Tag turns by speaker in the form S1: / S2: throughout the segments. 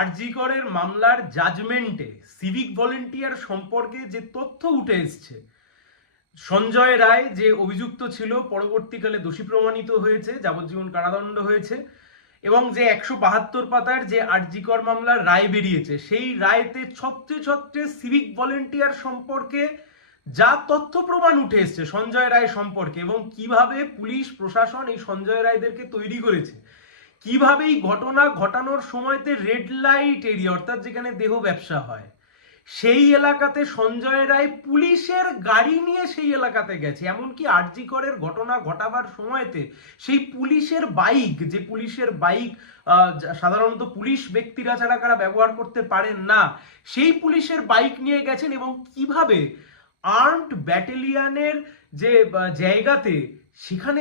S1: আরজিকরের মামলার জাজমেন্টে civic volunteer সম্পর্কে যে তথ্য উঠে এসছে, সঞ্জয় রায় যে অভিযুক্ত ছিল, পরবর্তীকালে দোষী প্রমাণিত হয়েছে, যাবজ্জীবন কারাদণ্ড হয়েছে, এবং যে একশো বাহাত্তর পাতার যে আরজিকর মামলার রায় বেরিয়েছে, সেই রায়তে ছত্রে ছত্রে সিভিক ভলেন্টিয়ার সম্পর্কে যা তথ্য প্রমাণ উঠে এসছে সঞ্জয় রায় সম্পর্কে, এবং কীভাবে পুলিশ, প্রশাসন এই সঞ্জয় রায়দেরকে তৈরি করেছে কীভাবে এই ঘটনা ঘটানোর সময়তে রেড লাইট এরিয়া অর্থাৎ যেখানে দেহ ব্যবসা হয়, সেই এলাকাতে সঞ্জয় রায় পুলিশের গাড়ি নিয়ে সেই এলাকাতে গেছে। এমনকি আরজি করের ঘটনা ঘটাবার সময়তে সেই পুলিশের বাইক যে পুলিশের বাইক সাধারণত পুলিশ ব্যক্তিরা ছাড়া কারা ব্যবহার করতে পারেন না, সেই পুলিশের বাইক নিয়ে গেছেন এবং কীভাবে আর্মড ব্যাটেলিয়ানের যে জায়গাতে সেখানে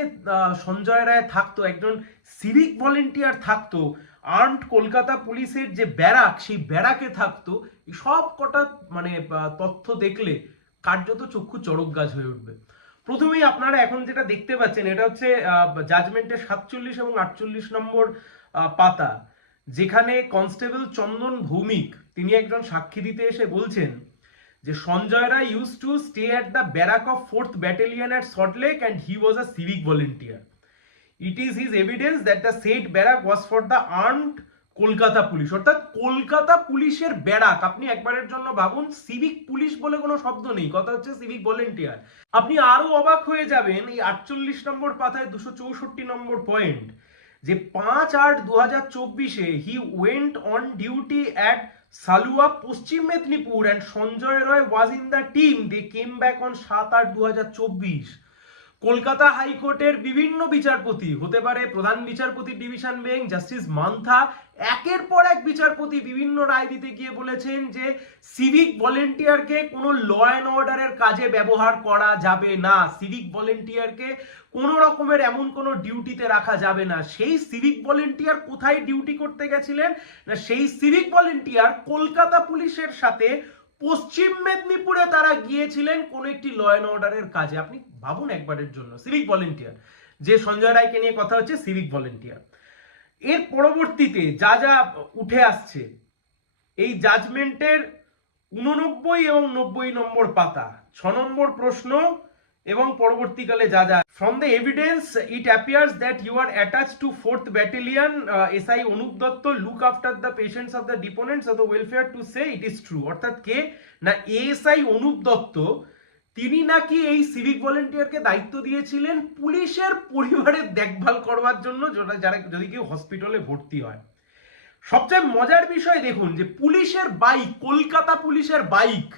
S1: সঞ্জয় রায় থাকতো, একজন সিভিক ভলেন্টিয়ার থাকতো, আর্মড কলকাতা পুলিশের যে ব্যারাক, সেই ব্যারাকে থাকতো সব কটা মানে তথ্য দেখলে কার্যত চক্ষু চড়ক গাছ হয়ে উঠবে। প্রথমেই আপনারা এখন যেটা দেখতে পাচ্ছেন, এটা হচ্ছে জাজমেন্টের সাতচল্লিশ এবং আটচল্লিশ নম্বর পাতা, যেখানে কনস্টেবল চন্দন ভৌমিক, তিনি একজন সাক্ষী দিতে এসে বলছেন যে Sanjay Roy used to stay at the barrack of fourth battalion at Salt Lake and he was a civic volunteer it is his evidence that the set barrack was for the armed Kolkata police অর্থাৎ কলকাতা পুলিশের barrack আপনি একবারের জন্য ভাবুন civic police বলে কোনো শব্দ নেই, কথা হচ্ছে সিভিক ভলেন্টিয়ার আপনি আরও অবাক হয়ে যাবেন, এই আটচল্লিশ নম্বর পাতায় দুশো চৌষট্টি নম্বর পয়েন্ট যে পাঁচ আট দু হাজার চব্বিশে he went on duty at Salua, Paschim Medinipur and Sanjay Roy was in the team they came back on সাত আট দু কলকাতা হাইকোর্টের বিভিন্ন বিচারপতি, হতে পারে প্রধান বিচারপতি ডিভিশন বেঞ্চ জাস্টিস মান্থা, একের পর এক বিচারপতি বিভিন্ন রায় দিতে গিয়ে বলেছেন যে সিভিক ভলেন্টিয়ারকে কোনো ল অ্যান্ড অর্ডারের কাজে ব্যবহার করা যাবে না। সিভিক ভলেন্টিয়ারকে কোনো রকমের এমন কোনো ডিউটিতে রাখা যাবে না। সেই সিভিক ভলেন্টিয়ার কোথায় ডিউটি করতে গেছিলেন? না, সেই সিভিক ভলেন্টিয়ার কলকাতা পুলিশের সাথে পশ্চিম মেদিনীপুরে তারা গিয়েছিলেন কোন একটি ল অ্যান্ড অর্ডারের কাজে। আপনি ভাবুন একবারের জন্য সিভিক ভলেন্টিয়ার যে সঞ্জয় রায়কে নিয়ে কথা হচ্ছে সিভিক ভলেন্টিয়ার এর পরবর্তীতে যা যা উঠে আসছে, এই জাজমেন্টের উননব্বই এবং নব্বই নম্বর পাতা, ছ নম্বর প্রশ্ন এবং পরবর্তীকালে যা যা। From the evidence it appears that you are attach to fourth battalion SI Anup Dutta look after the patients of the deponents of the welfare to say it is true অর্থাৎ কে? না এএসআই অনুপ দত্ত তিনি নাকি এই civic ভলেন্টিয়ারকে দায়িত্ব দিয়েছিলেন পুলিশের পরিবারের দেখভাল করবার জন্য যারা যদি কেউ হসপিটালে ভর্তি হয়। সবচেয়ে মজার বিষয় দেখুন যে পুলিশের বাইক কলকাতা পুলিশের বাইক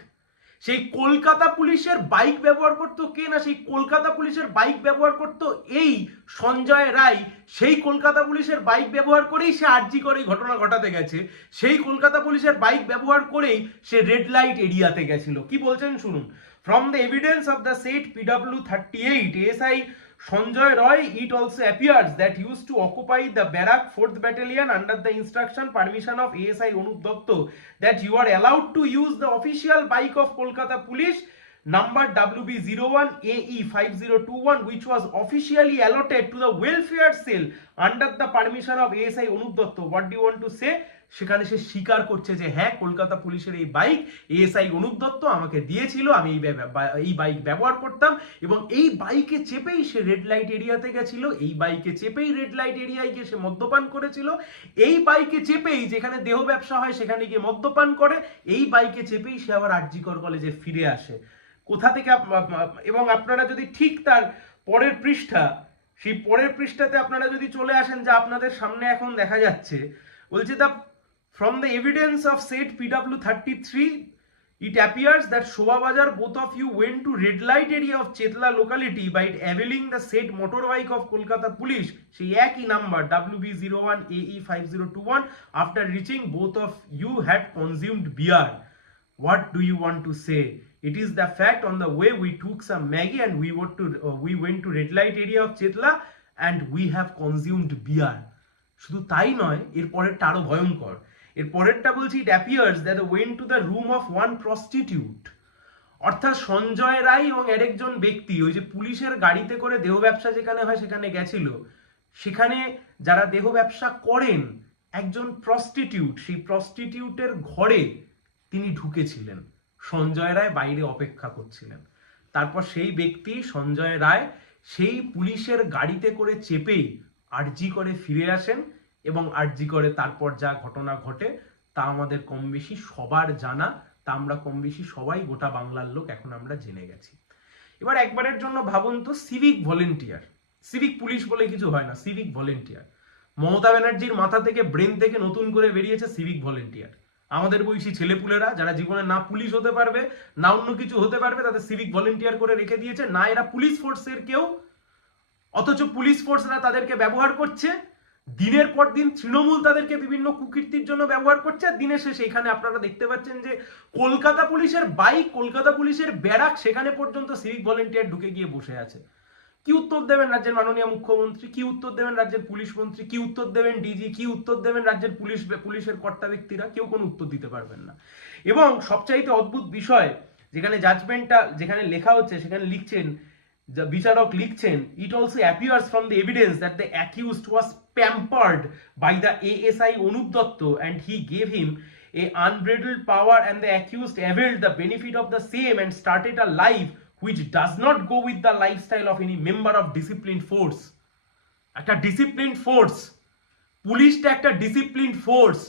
S1: সেই কলকাতা পুলিশের বাইক ব্যবহার করত কে না? সেই কলকাতা পুলিশের বাইক ব্যবহার করত এই সঞ্জয় রায়। সেই কলকাতা পুলিশের বাইক ব্যবহার করেই সে আর্জি করে ঘটনা ঘটাতে গেছে। সেই কলকাতা পুলিশের বাইক ব্যবহার করেই সে রেড লাইট এরিয়াতে গেছিল। কি বলছেন শুনুন। From the evidence of the set PW thirty eight SI Sanjay Roy, it also appears that used to occupy the barrack 4th Battalion under the instruction permission of ASI Anup Dotto that you are allowed to use the official bike of Kolkata Police number WB01 AE 5021 which was officially allotted to the welfare cell under the permission of ASI Anup Dotto. What do you want to say? সেখানে সে স্বীকার করছে যে হ্যাঁ কলকাতা পুলিশের এই bike, ASI Anup Dutta আমাকে দিয়েছিল, আমি এই এই বাইক ব্যবহার করতাম। এবং এই বাইকে চেপেই সে রেড লাইট এরিয়াতে গেছিল, এই বাইকে চেপেই রেড লাইট এরিয়ায় গিয়ে সে মদ্যপান করেছিল। এই বাইকে চেপেই যেখানে দেহ ব্যবসা হয়, সেখানে গিয়ে মদ্যপান করে। এই বাইকে চেপেই সে আবার আরজিকর কলেজে ফিরে আসে। কোথা থেকে এবং আপনারা যদি ঠিক তার পরের পৃষ্ঠা, সেই পরের পৃষ্ঠাতে আপনারা যদি চলে আসেন, যা আপনাদের সামনে এখন দেখা যাচ্ছে, বলছে the evidence of set PW thirty three It appears that Shobha Bazar, both of you went to red light area of Chetla locality by availing the said motorbike of Kolkata police, সেই একই number WB01 AE 5021. After reaching, both of you had consumed beer. What do you want to say? It is the fact on the way we took some Maggie and we went to uh, we went to red light area of Chetla and we have consumed beer. শুধু তাই নয় এর পরেরটা আরও ভয়ঙ্কর এর পরেরটা বলছি it appears that when to the room of one prostitute অর্থাৎ সঞ্জয় রায় এবং আরেকজন ব্যক্তি, ওই যে পুলিশের গাড়িতে করে দেহ ব্যবসা যেখানে হয় সেখানে গেছিল। সেখানে যারা দেহ ব্যবসা করেন, একজন প্রস্টিটিউট সেই প্রস্টিটিউটের ঘরে তিনি ঢুকেছিলেন। সঞ্জয় রায় বাইরে অপেক্ষা করছিলেন। তারপর সেই ব্যক্তি, সঞ্জয় রায়, সেই পুলিশের গাড়িতে করে চেপেই আরজি করে ফিরে আসেন। এবং আরজি করে তারপর যা ঘটনা ঘটে, তা আমাদের কম বেশি সবার জানা, তা আমরা কম বেশি সবাই গোটা বাংলার লোক এখন আমরা জেনে গেছি। এবার একবারের জন্য ভাবুন তো সিভিক ভলেন্টিয়ার সিভিক পুলিশ বলে কিছু হয় না সিভিক ভলেন্টিয়ার মমতা ব্যানার্জির মাথা থেকে ব্রেন থেকে নতুন করে বেরিয়েছে সিভিক ভলেন্টিয়ার আমাদের বয়সী ছেলেপুলেরা যারা জীবনে না পুলিশ হতে পারবে, না অন্য কিছু হতে পারবে, তাদের সিভিক ভলেন্টিয়ার করে রেখে দিয়েছে। না এরা পুলিশ ফোর্সের কেউ, অথচ পুলিশ ফোর্সরা তাদেরকে ব্যবহার করছে। দিনের পর দিন তৃণমূল তাদেরকে বিভিন্ন কুকীর্তির জন্য ব্যবহার করছে। আর দিনের শেষে এখানে আপনারা দেখতে পাচ্ছেন যে, কলকাতা পুলিশের বাইক, কলকাতা পুলিশের ব্যারাক সেখানে পর্যন্ত সিভিক ভলেন্টিয়ার ঢুকে গিয়ে বসে আছে। কি উত্তর দেবেন রাজ্যের মাননীয় মুখ্যমন্ত্রী? কি উত্তর দেবেন রাজ্যের পুলিশ মন্ত্রী? কি উত্তর দেবেন ডিজি কি উত্তর দেবেন রাজ্যের পুলিশ পুলিশের কর্তা ব্যক্তিরা? কেউ কোনো উত্তর দিতে পারবেন না। এবং সবচাইতে অদ্ভুত বিষয়, যেখানে জাজমেন্টটা যেখানে লেখা হচ্ছে, সেখানে লিখছেন the বিচারক লিখছেন it also appears from the evidence that the accused was pampered by the ASI Anup Datta and he gave him a unbridled power and the accused availed the benefit of the same and started a life which does not go with the lifestyle of any member of disciplined force একটা discipline force পুলিশটা একটা discipline force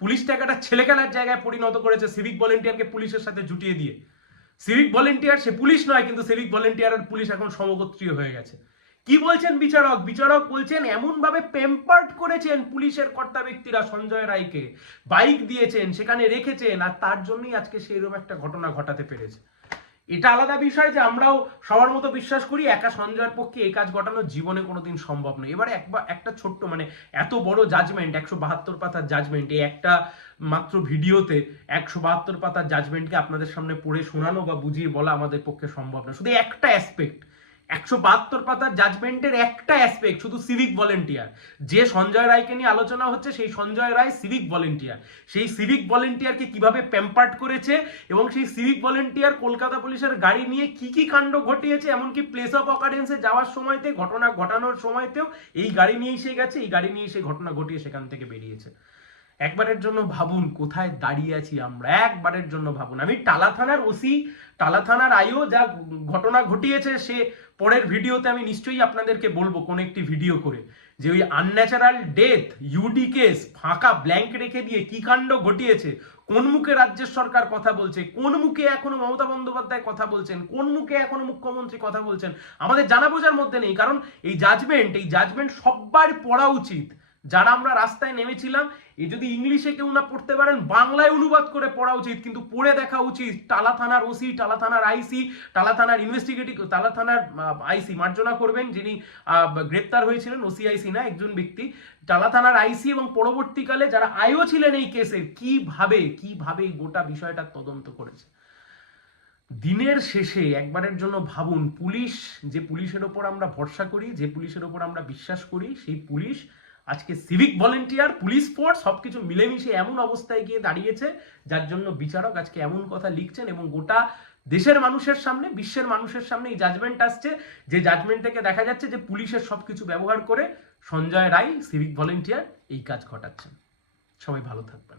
S1: পুলিশটাকে একটা ছেলে খেলার জায়গায় পরিণত করেছে civic ভলেন্টিয়ারকে পুলিশের সাথে জুটিয়ে দিয়ে সিভিক ভলেন্টিয়ার সে পুলিশ নয়, কিন্তু সিভিক ভলেন্টিয়ার আর পুলিশ এখন সমগোত্রীয় হয়ে গেছে। কি বলছেন বিচারক? বিচারক বলছেন এমন ভাবে পেম্পার্ড করেছেন পুলিশের কর্তা ব্যক্তিরা সঞ্জয় রায়কে। বাইক দিয়েছেন, সেখানে রেখেছেন, আর তার জন্যই আজকে সেইরকম একটা ঘটনা ঘটাতে পেরেছে। এটা আলাদা বিষয় যে আমরাও সবার মতো বিশ্বাস করি, একা সঞ্জয়ের পক্ষে এই কাজ ঘটানো জীবনে কোনোদিন সম্ভব নয়। এবারে একবার, একটা ছোট্ট মানে এত বড় জাজমেন্ট একশো বাহাত্তর পাতার জাজমেন্ট এই একটা মাত্র ভিডিওতে একশো বাহাত্তর পাতার জাজমেন্টকে আপনাদের সামনে পড়ে শোনানো বা বুঝিয়ে বলা আমাদের পক্ষে সম্ভব নয়। শুধু একটা অ্যাসপেক্ট একশো বাহাত্তর পাতার জাজমেন্টের একটা অ্যাসপেক্ট শুধু সিভিক ভলেন্টিয়ার যে সঞ্জয় রায়কে নিয়ে আলোচনা হচ্ছে, সেই সঞ্জয় রায় সিভিক ভলেন্টিয়ার সেই সিভিক ভলেন্টিয়ারকে কীভাবে প্যাম্পার্ট করেছে এবং সেই সিভিক ভলেন্টিয়ার কলকাতা পুলিশের গাড়ি নিয়ে কি কি কাণ্ড ঘটিয়েছে, এমনকি প্লেস অফ অকারেন্সে যাওয়ার সময়তে, ঘটনা ঘটানোর সময়তেও এই গাড়ি নিয়েই সে গেছে, এই গাড়ি নিয়ে সেই ঘটনা ঘটিয়ে সেখান থেকে বেরিয়েছে। একবারের জন্য ভাবুন কোথায় দাঁড়িয়ে আছি আমরা, একবারের জন্য ভাবুন। আমি টালা থানার ওসি, টালা থানার আইও, যা ঘটনা ঘটিয়েছে সে পরের ভিডিওতে আমি নিশ্চয়ই আপনাদেরকে বলব কোন একটি ভিডিও করে। যে ওই আনন্যাচারাল ডেথ ইউডি কেস ফাঁকা ব্ল্যাঙ্ক রেখে দিয়ে কি কাণ্ড ঘটিয়েছে, কোন মুখে রাজ্যের সরকার কথা বলছে, কোন মুখে এখনও মমতা বন্দ্যোপাধ্যায় কথা বলছেন, কোন মুখে এখনও মুখ্যমন্ত্রী কথা বলছেন, আমাদের জানা বোঝার মধ্যে নেই। কারণ এই জাজমেন্ট এই জাজমেন্ট সবার পড়া উচিত। যারা আমরা রাস্তায় নেমেছিলাম, এ যদি ইংলিশে কেউ না পড়তে পারেন, বাংলায় অনুবাদ করে পড়া উচিত, কিন্তু পড়ে দেখা উচিত। টালা থানার ওসি, টালা থানার আইসি, টালা থানার ইনভেস্টিগেটিভ, টালা থানার আইসি মার্জনা করবেন, যিনি গ্রেপ্তার হয়েছিলেন, ওসি আইসি না, একজন ব্যক্তি। টালা থানার আইসি এবং পরবর্তীকালে যারা আইও ছিলেন এই কেসের কীভাবে কীভাবে গোটা বিষয়টা তদন্ত করেছে? দিনের শেষে একবারের জন্য ভাবুন, পুলিশ, যে পুলিশের ওপর আমরা ভরসা করি, যে পুলিশের ওপর আমরা বিশ্বাস করি, সেই পুলিশ আজকে সিভিক ভলেন্টিয়ার পুলিশ ফোর্স সবকিছু মিলেমিশে এমন অবস্থায় গিয়ে দাঁড়িয়েছে, যার জন্য বিচারক আজকে এমন কথা লিখছেন এবং গোটা দেশের মানুষের সামনে, বিশ্বের মানুষের সামনে এই জাজমেন্ট আসছে। যে জাজমেন্ট থেকে দেখা যাচ্ছে যে পুলিশের সবকিছু ব্যবহার করে সঞ্জয় রায় সিভিক ভলেন্টিয়ার এই কাজ ঘটাচ্ছেন। সবাই ভালো থাকবেন।